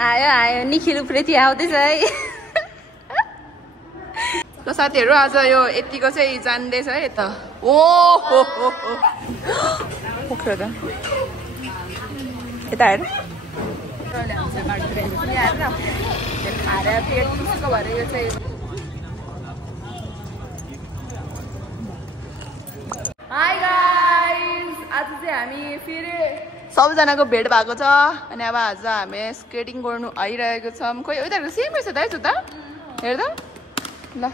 आयो आयो निखिल प्रीति आउँदैछ है ल साथीहरु आज यो यतिको चाहिँ जान्दैछ है त ओ हो हो ओके त यता हेर खाएर पेट दुखेको भएर यो चाहिँ हाई गाइस आज चाहिँ हामी फेरि सबैजनाको भेट भएको छ अनि अब आज हामी स्केटिङ गर्नु आइरहेको छौँ खोइ उनीहरूको सेम रहेछ त है जुत्ता हेर्दा ल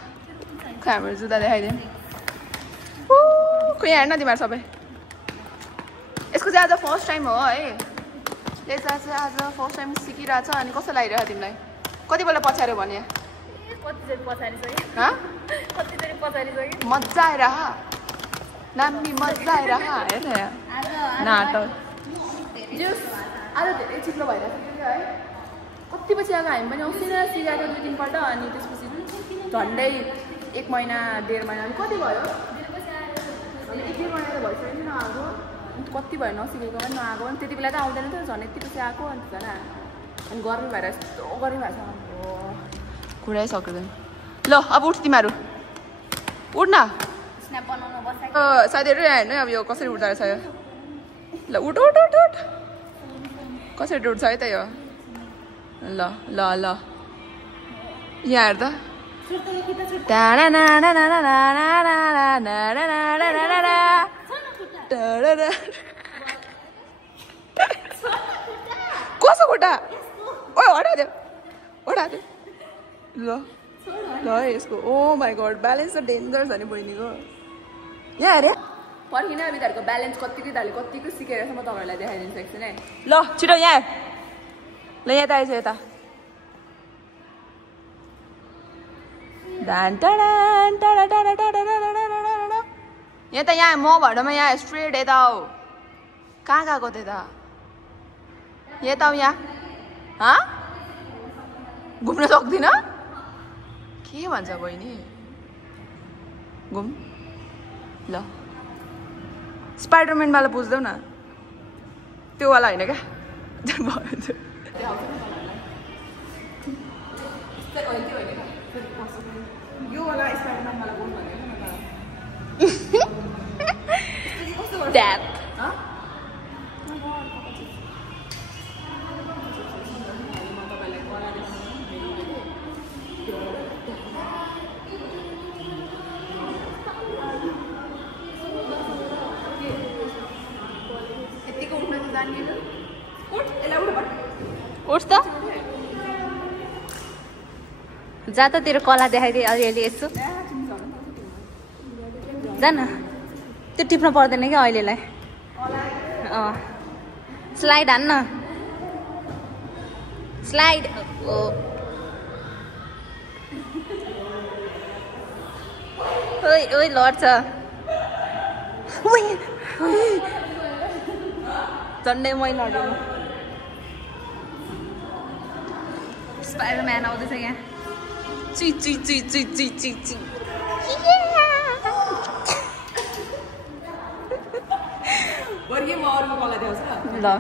खै हाम्रो जुत्ता देखाइदिउँ खोइ हेर्न तिमीहरू सबै यसको चाहिँ आज फर्स्ट टाइम हो है यसले चाहिँ आज फर्स्ट टाइम सिकिरहेछ अनि कस्तो लागिरहेको तिमीलाई कतिपल्ट पछाऱ्यो भने मजा आएर नामी मजा आएर हेर नाटक आज धेरै चिप्लो भइरहेको छ है कति पछि आएको हामी पनि अस्ति नै सिकाएको 2-3 पल्ट अनि त्यसपछि झन्डै 1 महिना 1.5 महिना कति भयो 1-1.5 महिना त भइसक्यो नि नआएको कति भयो नसिकेको पनि नआएको अनि त्यति बेला त आउँदैन थियो झन् यति पछि आएको अनि झन् अनि गर्मी भएर यस्तो गर्मी भएको छ खुडाइसक्यो ल अब उठ तिमीहरू उठ न साथीहरू यहाँ हेर्नु अब यो कसरी उठ्दो रहेछ यो ल उठ उठ उठ उठ कसरी उठ्छ है त यो ल ल ल यहाँ हेर्दा कसो खुट्टा ओ हटाइदियो हटाइदियो ल ल यसको ओ माई गड ब्यालेन्स त डेन्जर छ नि बहिनीको यहाँ हेरे पर्खिन बिदाहरूको ब्यालेन्स कतिको धाले कतिको सिकेर छ म तपाईँहरूलाई देखाइदिनु सक्छु है ल छिटो यहाँ ल यता आएछ यता यहाँ त यहाँ म भएनमा यहाँ स्ट्रेट यता हो कहाँ गएको त्यता यता हो यहाँ घुम्न सक्दिन के भन्छ बहिनी घुम ल स्पाइडरम्यान वाला पुज्दैौ न त्यो वाला होइन क्या यो वाला स्पाइडरम्यान वाला बोल ड्याड उठ त जा त तेरो कला देखाइदिए अलिअलि यसो जा न त्यो टिप्न पर्दैन क्या अहिलेलाई स्लाइड हान्न स्लाइड ओइ ओइ लड्छ झन्डै मै लड्यो स्पाइडरम्यान आउँदैछ यहाँ चुई चुई चुई चुई चुई चुई चुई ल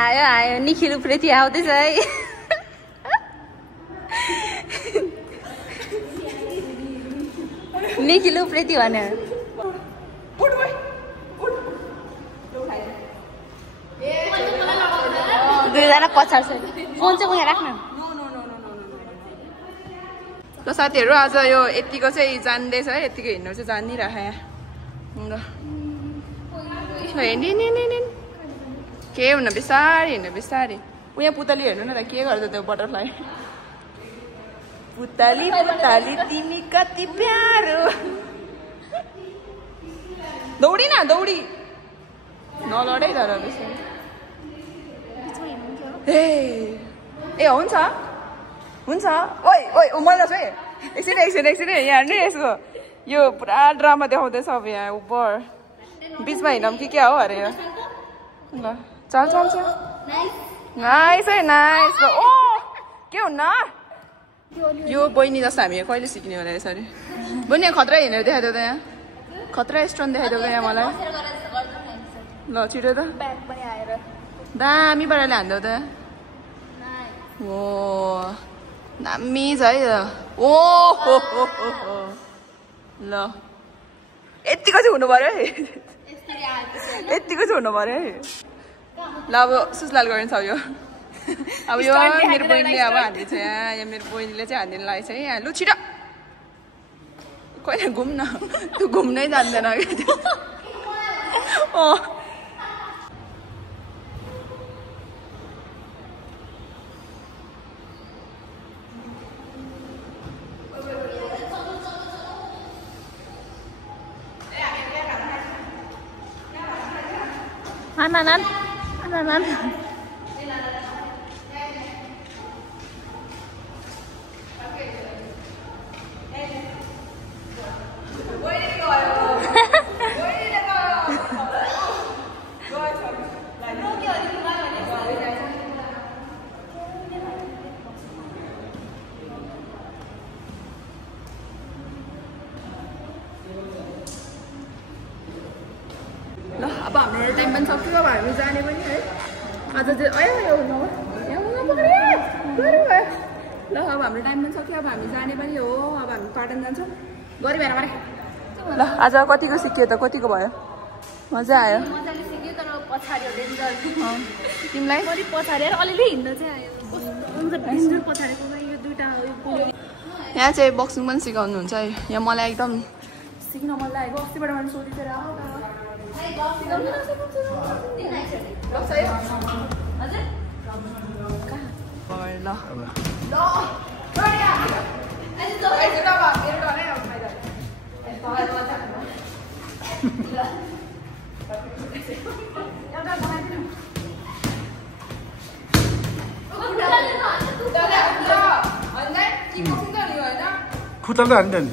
आयो आयो निखिल प्रीति आउँदैछ है निखिल प्रीति भने दुईजना पछाडि छ फोन चाहिँ उहाँ राख्न ल साथीहरू आज यो यतिको चाहिँ जान्दैछ है यतिको हिँड्नु चाहिँ जानिरहेको यहाँ हिँड्ने के हुन बिस्तारै हिँड्नु बिस्तारै उहाँ पुतली हेर्नु न के गर्छ त्यो बटरफ्लाई पुतली पुतली तिमी कति प्यारो दौडी न दौडी नलडै तर ए हुन्छ हुन्छ ओइ ओइ मैले एकछिन यहाँ हेर्नु यसो यो पुरा ड्रामा देखाउँदैछ अब यहाँ उपर बिचमा हिँडौँ कि क्या हो अरे यो ल चल नाइस है नाइस ओ के हुन्न यो बहिनी जस्तो हामी कहिले सिक्ने होला यसरी बहिनी खतरा हिँडेर देखाइदेऊ त यहाँ खतरा रेस्टुरेन्ट देखाइदेऊ त यहाँ मलाई ल छिटो त दामी पाराले हान्देऊ त ओ दामी छ है ओ हो ल यतिको चाहिँ हुनु पर्यो है यतिको चाहिँ हुनु पर्यो है ल अब सुसलाल गरिन्छ यो अब यो मेरो बहिनीले अब हान्दैछ यहाँ मेरो बहिनीले चाहिँ हान्दिनु लागेको छ है यहाँ लु छिटो कहिले घुम्न तँ घुम्नै जान्दैन अँ Anan. ल अब हामीले टाइम पनि सक्यो अब हामी जाने पनि है आज चाहिँ ल अब हाम्रो टाइम पनि सक्यो अब हामी जाने पनि हो अब हामी पाटन जान्छौँ गरी भएन मारे ल आज कतिको सिक्यो त कतिको भयो मजा आयो मजाले सिक्यो तर पछाडि डेन्जर तिमीलाई पनि पछाडि अलिअलि हिँड्न चाहिँ आयो डेन्जर पछाडिको यो दुईटा यहाँ चाहिँ बक्सिङ पनि सिकाउनुहुन्छ है यहाँ मलाई एकदम सिक्न मन लागेको अस्तिबाट मैले सोधिदिएर खुट्टाले हान्दैन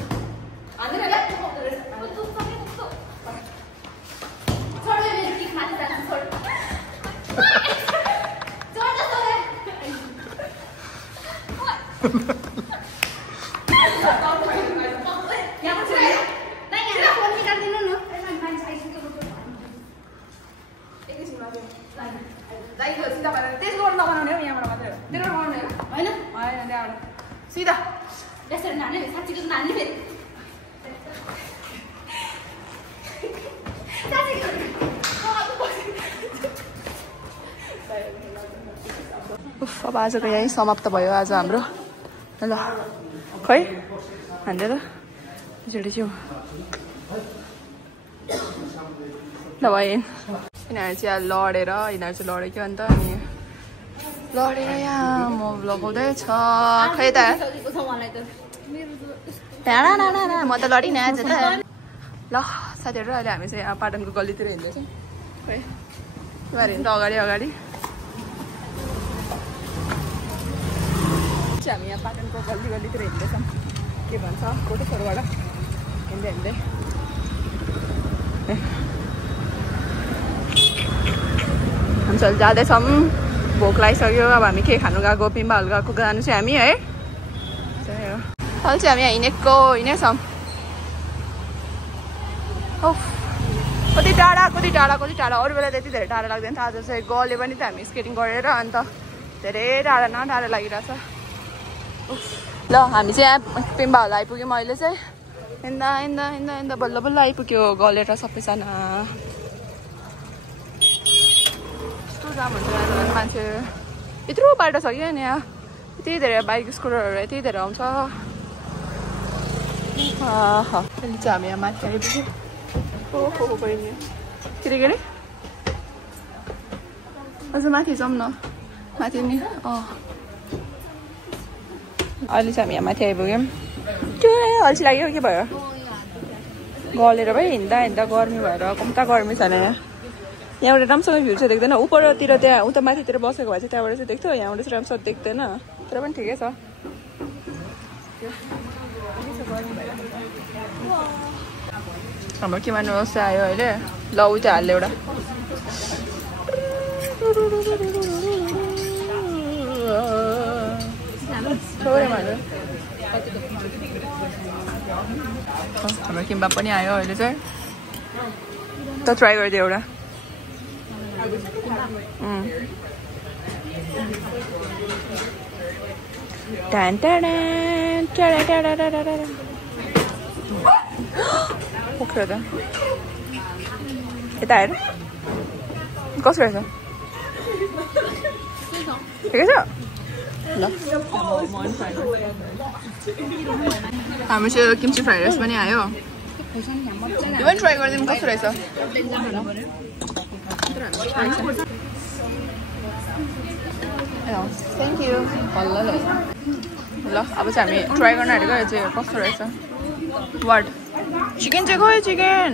सीधा यसरी नानी साँच्चीको नानी फेरि अब आजको यहीँ समाप्त भयो आज हाम्रो ल खै हान्दै त छिटो छु ल भयो यिनीहरू चाहिँ लडेर यिनीहरू चाहिँ लडेको अन्त अनि लडेर यहाँ म लगाउँदैछ खै त म त लडिनँ आज त ल साथीहरू अहिले हामी चाहिँ यहाँ पाटनको गल्लीतिर हिँड्दैछौँ खै तिमीहरू हिँड्दा अगाडि हामी यहाँ पाटनको गल्लीतिर हिँड्दैछौँ के भन्छ कोटेश्वरबाट हिँड्दै हामी चल जाँदैछौँ भोक लागिसक्यो अब हामी के खानु गएको पिम्बाल गएको जानु चाहिँ हामी है अहिले चाहिँ हामी यहाँ हिँडेछौँ कति टाढा अरू बेला त्यति धेरै टाढा लाग्दैन आज चाहिँ गले पनि त हामी स्केटिङ गरेर अन्त धेरै टाढा लागिरहेछ ल हामी चाहिँ यहाँ पिम्बा होला आइपुग्यौँ अहिले चाहिँ हिँड्दा बल्ल आइपुग्यो गलेर सबैजना यस्तो जाम हुन्छ मान्छे यत्रो बाटो छ कि यहाँ यति धेरै बाइक स्कुटरहरू यति धेरै आउँछ अहिले चाहिँ हामी यहाँ माथि आइपुग्यौँ ओहो बहिनी के अरे अझ माथि जाउँ न माथि नि अहिले चाहिँ हामी यहाँ माथि आइपुग्यौँ त्यो अल्छी लाग्यो के भयो गलेर भाइ हिँड्दा गर्मी भएर कम्ता गर्मी छ यहाँ यहाँबाट राम्रोसँग भ्यू चाहिँ देख्दैन उपरतिर त्यहाँ उता माथितिर बसेको भए चाहिँ त्यहाँबाट चाहिँ देख्थ्यो यहाँबाट चाहिँ राम्रोसँग देख्दैन तर पनि ठिकै छ हाम्रो किमा नुडल्स आयो अहिले ल उता हाल्यो एउटा हाम्रो किम्बा पनि आयो अहिले चाहिँ त ट्राई गरिदियो एउटा पोख्यो त यता हेर कसो रहेछ ठिकै छ ल हाम्रो चाहिँ किम्ची फ्राइड राइस पनि आयो यो पनि ट्राई गरिदिउँ कस्तो रहेछ थ्याङ्क यू ल अब चाहिँ हामी ट्राई गर्न आँटेको यो चाहिँ कस्तो रहेछ वाट चिकन चाहिँ गयो chicken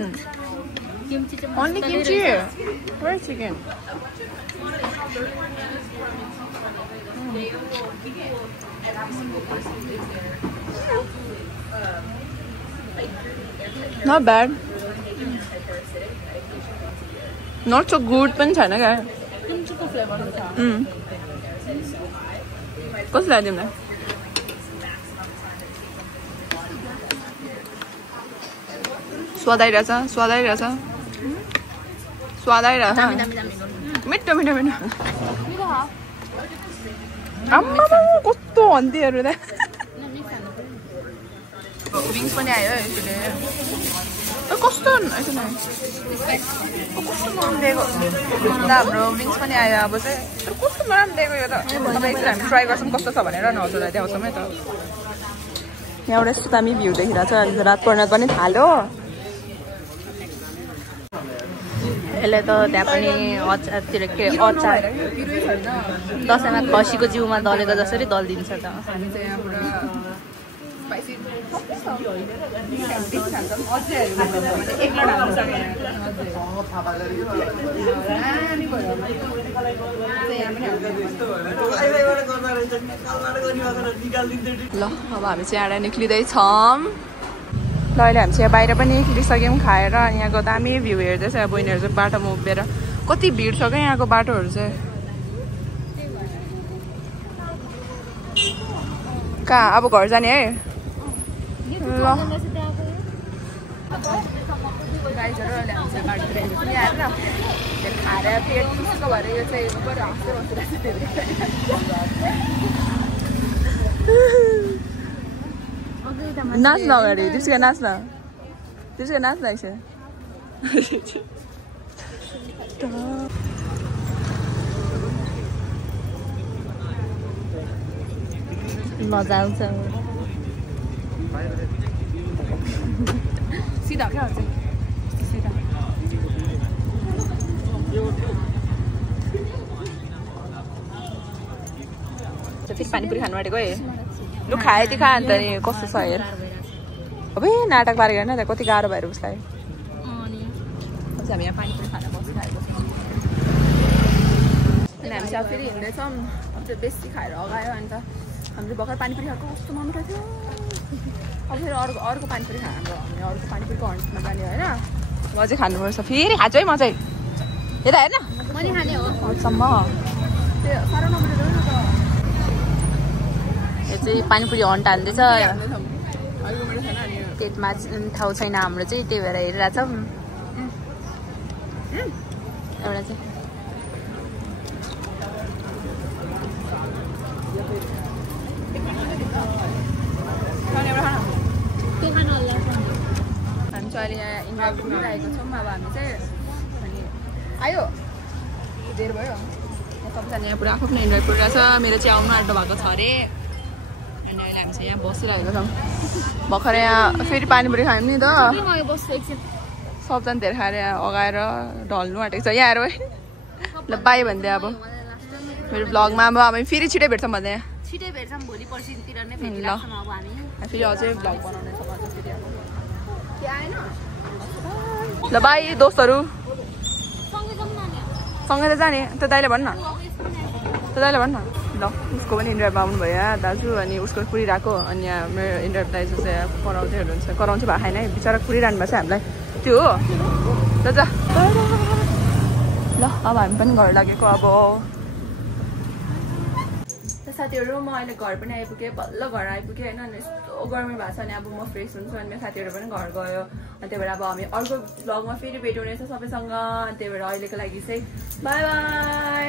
only kimchi where chicken Not bad. Not so good पनि छैन क्या किम्चीको फ्लेभर छ कस्तो लाग्यो तिमीलाई स्वाद आइरहेछ मिठो मिठो मिठो आम्मा कस्तो हन्तीहरू त विङ्स पनि आयो यसले कस्तो कस्तो नराम्रो दिएको हाम्रो विङ्स पनि आयो अब चाहिँ कस्तो नराम्रो दिएको यो त अब एकचोटि हामी ट्राई गर्छौँ कस्तो छ भनेर हजुरलाई देखाउँछौँ है त यहाँबाट यस्तो दामी भ्यू देखिरहेको छ अहिले रात पर्न पनि थाल्यो यसले त त्यहाँ पनि अचारतिर के अचार दसैँमा खसीको जिउमा दलेको जसरी दलिदिन्छ त ल अब हामी चाहिँ यहाँबाट निक्लिँदैछौँ ल अहिले हामी चाहिँ बाहिर पनि निक्लिसक्यौँ खाएर यहाँको दामी भ्यू हेर्दैछ अब बहिनीहरू चाहिँ बाटोमा उभिएर कति भिड छ क्या यहाँको बाटोहरू चाहिँ कहाँ अब घर जाने है ल गाइजहरू अहिले हामी चाहिँ बाटोतिर पनि आएर खाएर पेट खुसीको भएर यो चाहिँ नाच्न अगाडि दिप्सिका नाच्न एकछिन मजा आउँछ सिधा क्या हुन्छ सिधा फेरि पानीपुरी खानु आँटेको है लु खाए ती खा अन्त नि कस्तो छ हेर अब नाटक पारेको होइन त्यहाँ कति गाह्रो भएर उसलाई हामी यहाँ पानीपुरी खाना बसिरहेको छौँ अनि हामी चाहिँ फेरि हिँड्दैछौँ अब चाहिँ बेसी खाएर अगायो अन्त हामीले भर्खर पानीपुरी खाएको कस्तो मन थियो अब फेरि अर्को पानीपुरी खायो हाम्रो हामी अर्को पानीपुरीको हन्टमा जाने होइन म चाहिँ खानुपर्छ फेरि खान्छु है म चाहिँ यता हेर्न मैले खाने हो सम्म त्यो साह्रो नबुझेर यो चाहिँ पानीपुरी हन्ट हाल्दैछ पेटमा ठाउँ छैन हाम्रो चाहिँ त्यही भएर हेरिरहेको छौँ एउटा चाहिँ हामी चाहिँ अहिले यहाँ इन्जोय गरिरहेको छौँ अब हामी चाहिँ अनि आयो धेर भयो सबैजना यहाँ पुरा आफ्नो इन्जोय गरिरहेछ मेरो चाहिँ आउनु आँट्नु भएको छ अरे अनि अहिले हामी चाहिँ यहाँ बसिरहेको छौँ भर्खर यहाँ फेरि पानीपुरी खायौँ नि त सबजना धेरै खाएर यहाँ अगाएर ढल्नु आँटेको छ यहाँ आएर है ल बाई भन्दै अब मेरो ब्लगमा अब हामी फेरि छिटै भेट्छौँ भन्दै यहाँ छिटै भेट्छौँ भोलि पर्सितिर नै ल भेटिरहेछौँ अब हामी फेरि अझै ब्लग बनाउने छ फेरि अब ल बाई दोस्तहरू सँगै त जाने त दाइले भन्न ल उसको पनि इन्टरभ्यूमा आउनुभयो यहाँ दाजु अनि उसको कुरिरहेको अनि यहाँ मेरो इन्टरभ्यू दाजु चाहिँ कराउँदै हुनुहुन्छ कराउँछु भएको छैन है बिचरा कुरिरहनु भएको छ हामीलाई त्यो हो ल ल अब हामी पनि घर लागेको अब साथीहरू म अहिले घर पनि आइपुगेँ बल्ल घर आइपुगेँ होइन अनि यस्तो गर्मी भएको छ अनि अब म फ्रेस हुन्छु अनि मेरो साथीहरू पनि घर गयो अनि त्यही भएर अब हामी अर्को भ्लगमा फेरि भेट हुनेछ सबैसँग अनि त्यही भएर अहिलेको लागि चाहिँ बाई बाई